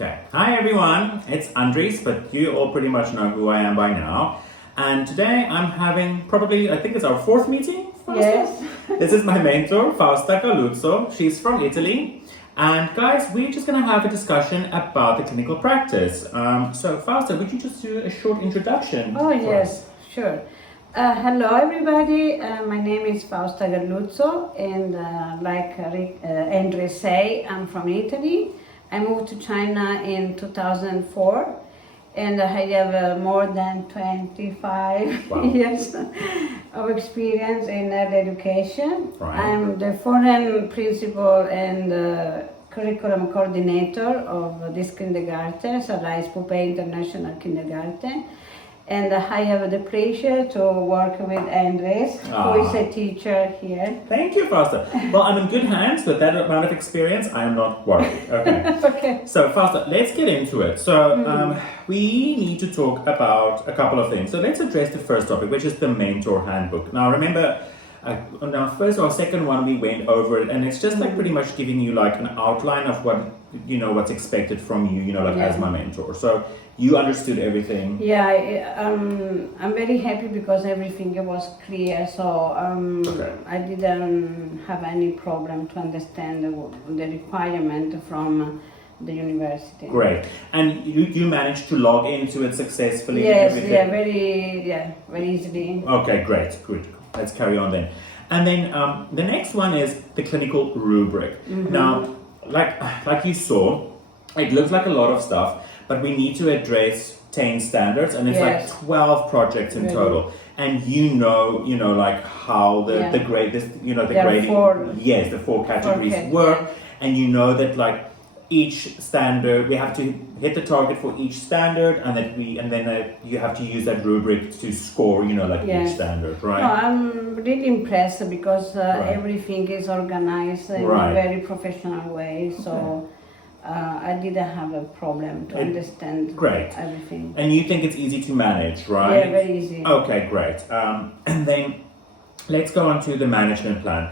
Okay. Hi everyone, it's Andres, but you all pretty much know who I am by now. And today I'm having probably, I think it's our fourth meeting. Fausta? Yes. This is my mentor, Fausta Galuzzo. She's from Italy. And guys, we're just going to have a discussion about the clinical practice. So Fausta, would you just do a short introduction? Oh, yes, sure. Hello, everybody. My name is Fausta Galuzzo, and like Andres say, I'm from Italy. I moved to China in 2004, and I have more than 25 Wow. years of experience in early education. Right. I'm the foreign principal and curriculum coordinator of this kindergarten, Sunrise Poupée International Kindergarten. And I have the pleasure to work with Andres, who is a teacher here. Thank you, Fausta. Well, I'm in good hands with that amount of experience. I am not worried. Okay. Okay. So, Fausta, let's get into it. So, we need to talk about a couple of things. So, let's address the first topic, which is the mentor handbook. Now, remember, on our first or second one, we went over it, and it's just like pretty much giving you like an outline of what, what's expected from you, as my mentor. So, you understood everything. Yeah, I'm very happy because everything was clear. So Okay. I didn't have any problem to understand the requirement from the university. Great. And you managed to log into it successfully? Yes, and everything? very easily. Okay, great. Good. Let's carry on then. And then the next one is the clinical rubric. Now, like you saw, it looks like a lot of stuff, but we need to address 10 standards, and it's Yes. like 12 projects in Really. total. And like how the grade, the There are grading, four. yes, the four categories Okay. work, and that like each standard, we have to hit the target for each standard, and then you have to use that rubric to score, each Yes. standard, No, right? I'm really impressed because Right. everything is organized in Right. a very professional way. So I didn't have a problem to understand Great. everything. And you think it's easy to manage, right? Yeah, very easy. Okay, great. And then let's go on to the management plan.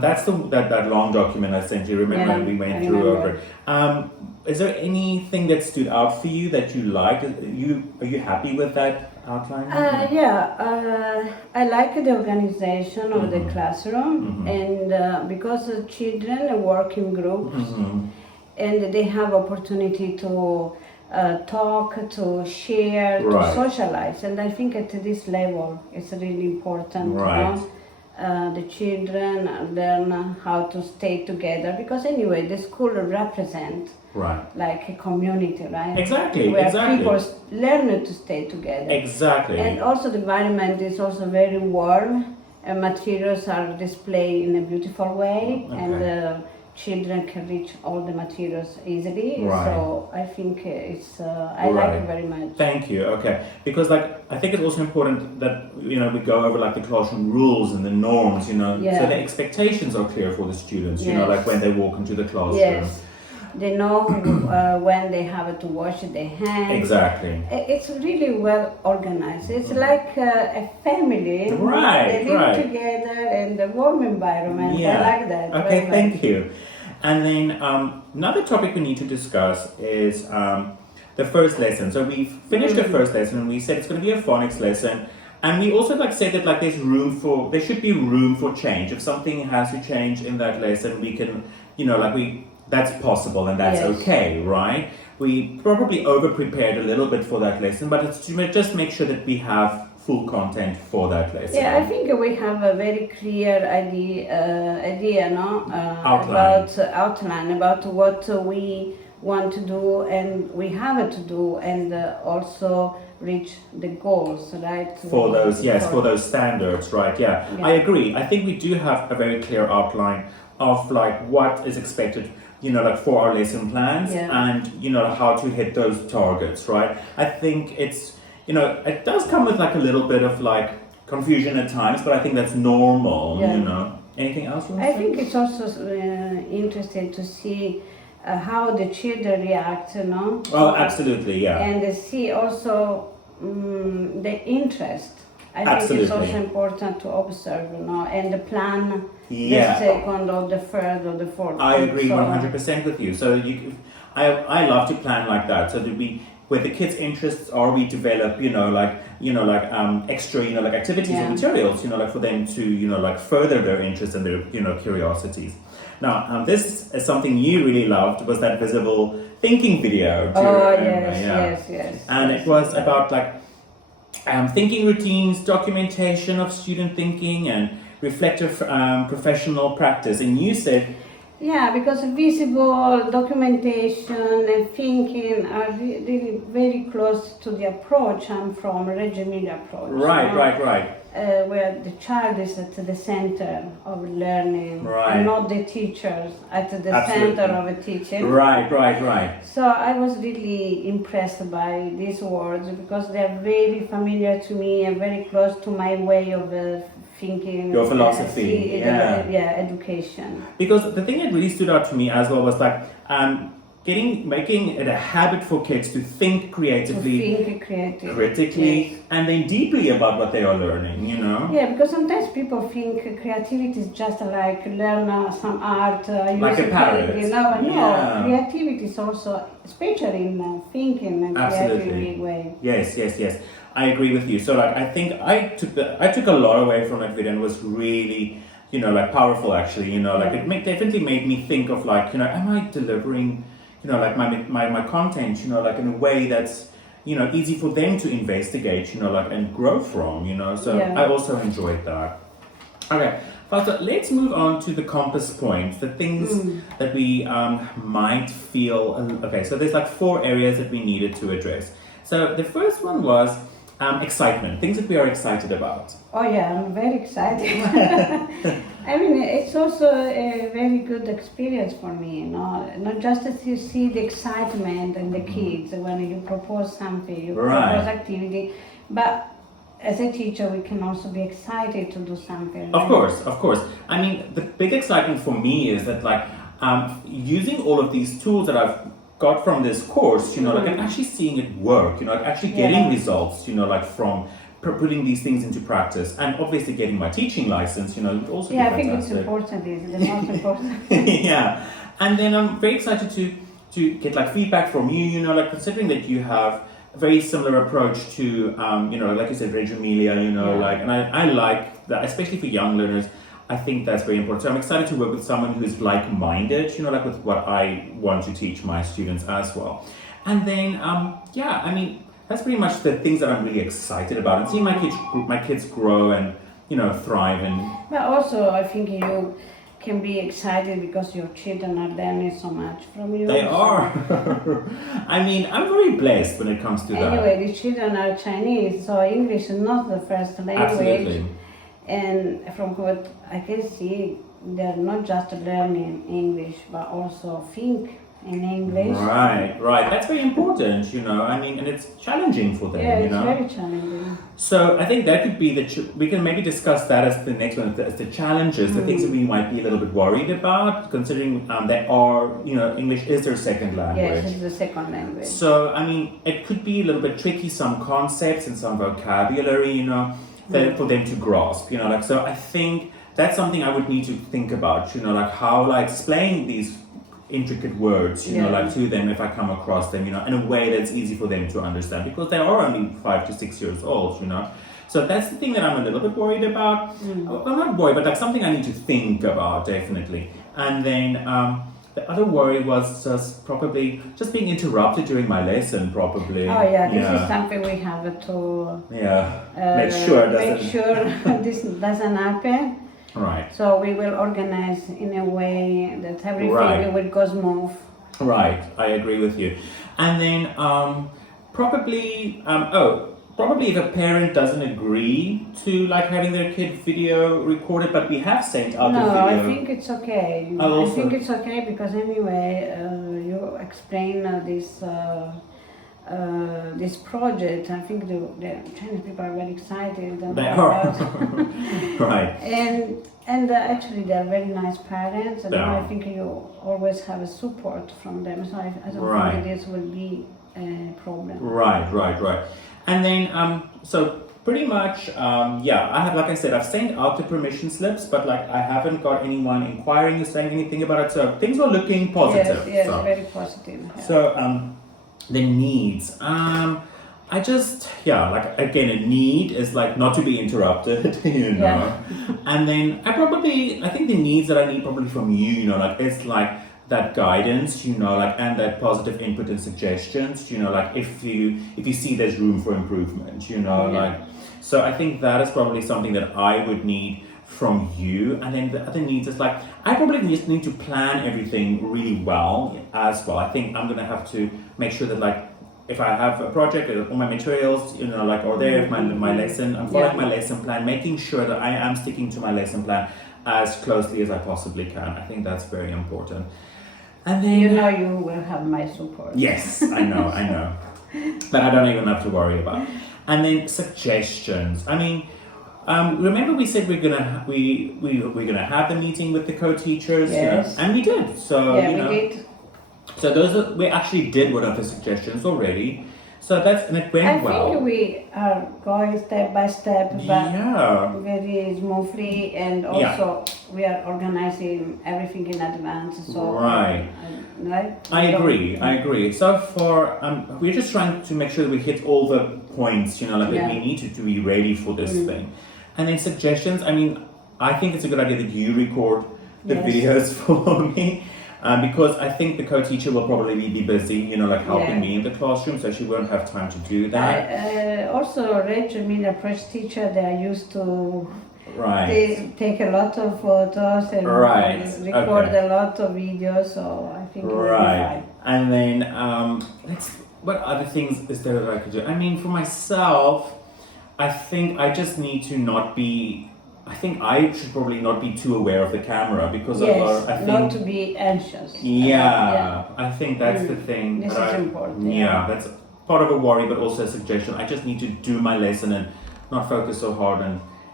That's that long document I sent you. Remember, Yeah, we went I through remember. over it. Is there anything that stood out for you that you liked? Are you happy with that outline? I like the organization of the classroom, and because the children work in groups and they have opportunity to talk, to share, Right. to socialize, and I think at this level it's really important. Right. The children learn how to stay together because anyway the school represents Right. like a community, right? Exactly, Where exactly. people learn to stay together. Exactly. And also the environment is also very warm, and materials are displayed in a beautiful way, Okay. and children can reach all the materials easily. Right. So I think I like it very much. Thank you. Okay, because I think it's also important that we go over like the classroom rules and the norms. So Yeah. the expectations are clear for the students. Yes. Like when they walk into the classroom. Yes. They know when they have to wash their hands. Exactly. It's really well organized. It's like a family. Right, They live right. together in a warm environment. Yeah. I like that. Okay, very much. thank you. And then another topic we need to discuss is the first lesson. So we finished the first lesson, and we said it's going to be a phonics lesson. And we also said that there should be room for change. If something has to change in that lesson, we can, that's possible and that's Yes. okay, right? We probably over-prepared a little bit for that lesson, but it's to just make sure that we have full content for that lesson. Yeah, I think we have a very clear idea, no? Outline about what we want to do and we have to do, and also reach the goals, right? For those standards, right? Yeah, Yeah. I agree. I think we do have a very clear outline of what is expected, for our lesson plans, Yeah. and how to hit those targets, right? I think it's it does come with a little bit of confusion at times, but I think that's normal. Yeah. Anything else you want I to say? think it's also interesting to see how the children react, Oh, absolutely, yeah. and see also the interest. I think it's Absolutely. also important to observe, and the plan Yeah. the second or the third or the fourth. I agree So- 100% with you. So I love to plan like that. So that we, where the kids' interests are, we develop, extra, like activities or Yeah. materials, like for them to, like further their interests and their, curiosities. Now, this is something you really loved, was that visible thinking video. Do you Oh remember? yes. And it was about like thinking routines, documentation of student thinking, and reflective professional practice. And you said, Yeah, because visible documentation and thinking are really very close to the approach I'm from, Reggio Emilia approach. right, Where the child is at the center of learning, Right. and not the teachers at the Absolutely. center of a teaching. right. So I was really impressed by these words because they are very familiar to me and very close to my way of thinking. Your philosophy, yeah. Education. Because the thing that really stood out to me as well was like making it a habit for kids to think To creatively, think creative. critically, Yes. and then deeply about what they are learning. Yeah, because sometimes people think creativity is just like learn some art, Like use a parrot. No, Yeah. creativity is also, especially in thinking and Absolutely. creative way. Yes. I agree with you. So like I think I took a lot away from that video and was really, like powerful actually. Definitely made me think of like, am I delivering, like my content, like in a way that's, easy for them to investigate, and grow from, So Yeah. I also enjoyed that. Okay, Fausta, let's move on to the compass points, the things that we might feel. Okay, so there's like 4 areas that we needed to address. So the first one was excitement, things that we are excited about. Oh yeah, I'm very excited. I mean, it's also a very good experience for me, not just as you see the excitement in the kids when you propose something, you Right. propose activity, but as a teacher, we can also be excited to do something. Of course. I mean, the big excitement for me is that like using all of these tools that I've got from this course, like I'm actually seeing it work, like actually getting Yeah. results, like from putting these things into practice, and obviously getting my teaching license, would also Yeah, be I think it's fantastic. important. It's the most important. Yeah, and then I'm very excited to get like feedback from you, like considering that you have a very similar approach to, like you said, Reggio Emilia, Yeah. and I like that, especially for young learners. I think that's very important. So I'm excited to work with someone who's like-minded, like with what I want to teach my students as well. And then, I mean, that's pretty much the things that I'm really excited about, and seeing my kids grow and, thrive and. But also, I think you can be excited because your children are learning so much from you. They so- are. I mean, I'm very blessed when it comes to that. Anyway, the children are Chinese, so English is not the first language. Absolutely. And from what I can see, they're not just learning English, but also think in English. Right. That's very important, I mean, and it's challenging for them, Yeah, it's very challenging. So I think that could be we can maybe discuss that as the next one, as the challenges, the things that we might be a little bit worried about, considering they are, English is their second language. Yes, it's the second language. So, I mean, it could be a little bit tricky, some concepts and some vocabulary, for them to grasp, so I think that's something I would need to think about, like how I explain these intricate words, to them if I come across them, in a way that's easy for them to understand, because they are only 5 to 6 years old, So that's the thing that I'm a little bit worried about. Well, not worried, but like something I need to think about, definitely. And then the other worry was probably just being interrupted during my lesson, probably. Oh yeah, this is something we have to make sure this doesn't happen. Right. So we will organize in a way that everything Right. will go smooth. Right, I agree with you. And then probably if a parent doesn't agree to like having their kid video recorded, but we have sent out the No, video. I think it's okay. Oh, I also- think it's okay because anyway, you explain this project. I think the Chinese people are very excited. They are. Right. And actually, they are very nice parents, and They I are. think you always have a support from them. So I don't Right. think this will be a problem. Right. And then so pretty much, I have, like I said, I've sent out the permission slips, but like I haven't got anyone inquiring or saying anything about it. So things are looking positive. Yes, so. very positive. Yeah. So the needs. I just like again, a need is like not to be interrupted, you know. Yeah. And then I think the needs that I need probably from you, you know, like it's like that guidance, you know, like and that positive input and suggestions, you know, like if you see there's room for improvement, you know, Yeah. like so I think that is probably something that I would need from you. And then the other needs is like I probably just need to plan everything really well as well. I think I'm gonna have to make sure that like if I have a project or all my materials, you know, like or there, my lesson, I'm following my lesson plan, making sure that I am sticking to my lesson plan as closely as I possibly can. I think that's very important. And then You know you will have my support. yes, I know. But I don't even have to worry about. And then suggestions. I mean, remember we said we're gonna have the meeting with the co-teachers, you know, Yes. and we did. So Yeah, you know, we did. so we actually did one of the suggestions already. So and it went I well. think we are going step by step, but Yeah. very smoothly, and also we are organizing everything in advance. So Right. Right. I agree. So we're just trying to make sure that we hit all the points, you know, like that Yeah. we need to be ready for this thing. And then suggestions, I mean, I think it's a good idea that you record the Yes. videos for me. Because I think the co-teacher will probably be busy, you know, like helping Yeah. me in the classroom, so she won't have time to do that. Also, Rachel, being a French teacher, they are used to Right. they take a lot of photos and Right, record okay. a lot of videos. So I think it will be Right. fine. And then, what other things is there that I could do? I mean, for myself, I think I just need to not be. I think I should probably not be too aware of the camera because Yes, of I think. not to be anxious. Yeah, I think that's the thing. This that is I- important, Yeah, yeah. that's part of a worry, but also a suggestion. I just need to do my lesson and not focus so hard on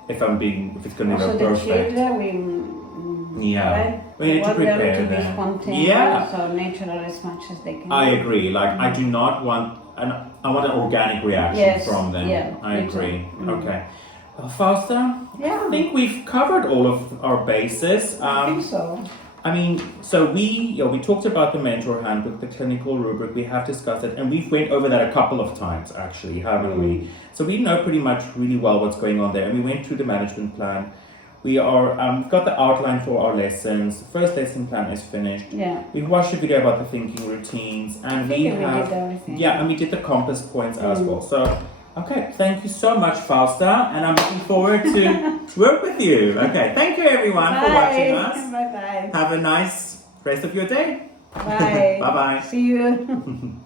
if it's going to Also, be the perfect. children, Yeah. right? We need to want them prepare to be them. spontaneous Yeah. or natural as much as they can. I agree. Like I do not want I want an organic reaction Yes, from them. yeah, I me too. agree. Mm. Okay. Well, Fausta, Yeah. I think we've covered all of our bases. I think so. I mean, so we talked about the mentor handbook, the clinical rubric. We have discussed it, and we've went over that a couple of times, actually, haven't we? So we know pretty much really well what's going on there, and we went through the management plan. We are got the outline for our lessons. The first lesson plan is finished. Yeah. We've watched a video about the thinking routines, and I we think we have did everything. yeah, and we did the compass points as well. So. Okay, thank you so much, Fausta, and I'm looking forward to work with you. Okay, thank you everyone for watching us. Bye bye. Have a nice rest of your day. Bye. Bye-bye. See you.